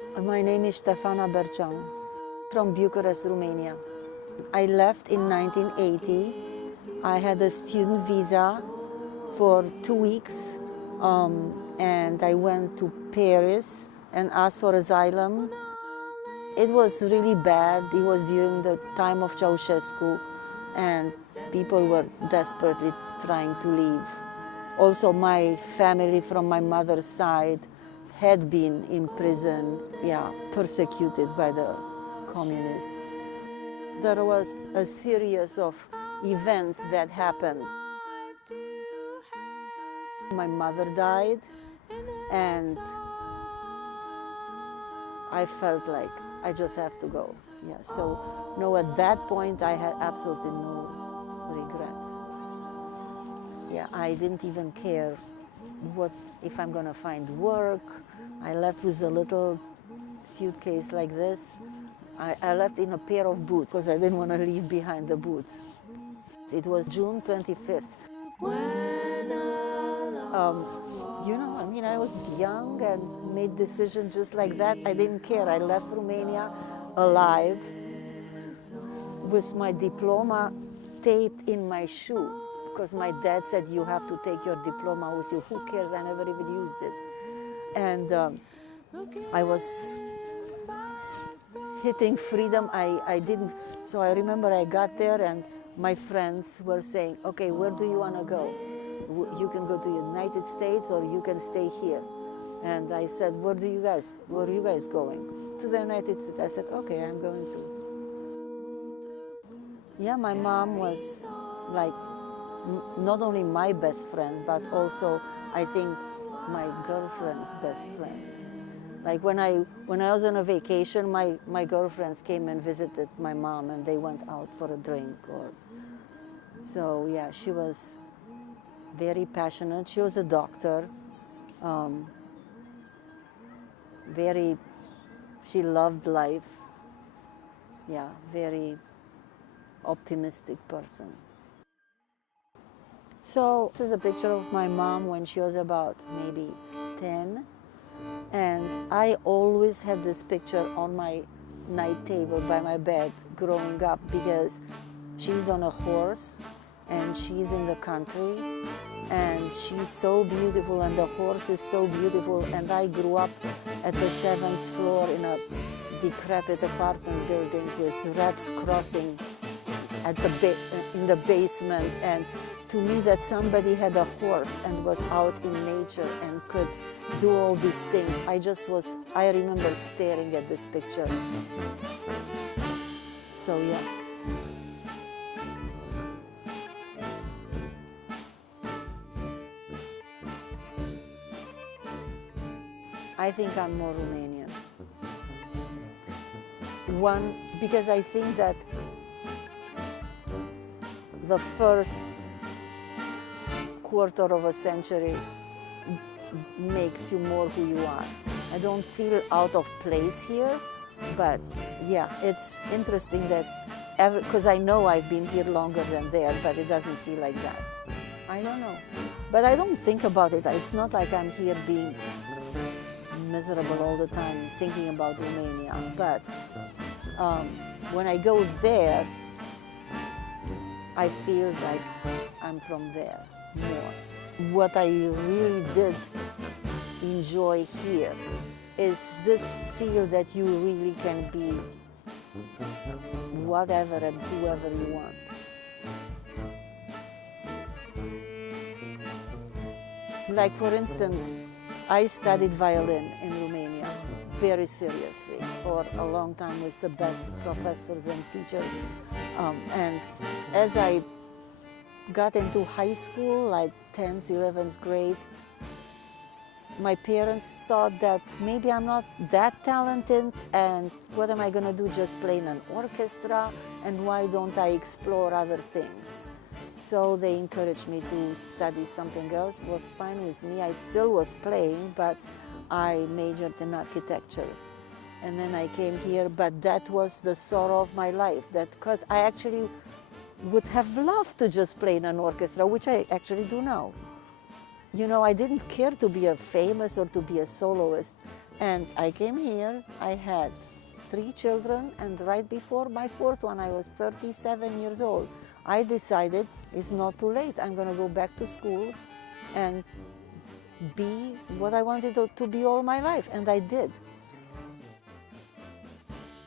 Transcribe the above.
My name is Stefana from Bucharest, Romania. I left in 1980. I had a student visa for 2 weeks, and I went to Paris and asked for asylum. It was really bad. It was during the time of Ceausescu, and people were desperately trying to leave. Also, my family from my mother's side had been in prison, persecuted by the communists. There was a series of events that happened. My mother died, and I felt like I just have to go. So no, at that point I had absolutely no regrets. I didn't even care if I'm gonna find work. I left with a little suitcase like this. I left in a pair of boots because I didn't want to leave behind the boots. It was June 25th. I was young and made decisions just like that. I didn't care. I left Romania alive with my diploma taped in my shoe because my dad said, you have to take your diploma with you. Who cares? I never even used it. And I was hitting freedom. I didn't. So I remember I got there and my friends were saying, okay, where do you want to go? You can go to the United States or you can stay here. And I said, where are you guys going? To the United States. I said, okay, I'm going to. My mom was like not only my best friend, but also I think my girlfriend's best friend. Like when I was on a vacation, my girlfriends came and visited my mom and they went out for a drink. So she was very passionate. She was a doctor. She loved life. Very optimistic person. So this is a picture of my mom when she was about maybe 10. And I always had this picture on my night table by my bed growing up because she's on a horse and she's in the country and she's so beautiful and the horse is so beautiful. And I grew up at the 7th floor in a decrepit apartment building with rats crossing in the basement. And to me, that somebody had a horse and was out in nature and could do all these things. I remember staring at this picture. So I think I'm more Romanian. One, because I think that the first quarter of a century makes you more who you are. I don't feel out of place here, but it's interesting that because I know I've been here longer than there, but it doesn't feel like that. I don't know. But I don't think about it. It's not like I'm here being miserable all the time thinking about Romania. But when I go there, I feel like I'm from there more. What I really did enjoy here is this feel that you really can be whatever and whoever you want. Like for instance, I studied violin in Romania very seriously for a long time with the best professors and teachers. And as I got into high school, like 10th, 11th grade, my parents thought that maybe I'm not that talented and what am I going to do, just play in an orchestra, and why don't I explore other things? So they encouraged me to study something else. It was fine with me. I still was playing, but I majored in architecture. And then I came here, but that was the sorrow of my life, that because I actually would have loved to just play in an orchestra, which I actually do now. You know, I didn't care to be a famous or to be a soloist, And I came here, I had 3 children, and right before my 4th one, I was 37 years old. I decided it's not too late. I'm going to go back to school and be what I wanted to be all my life, and I did.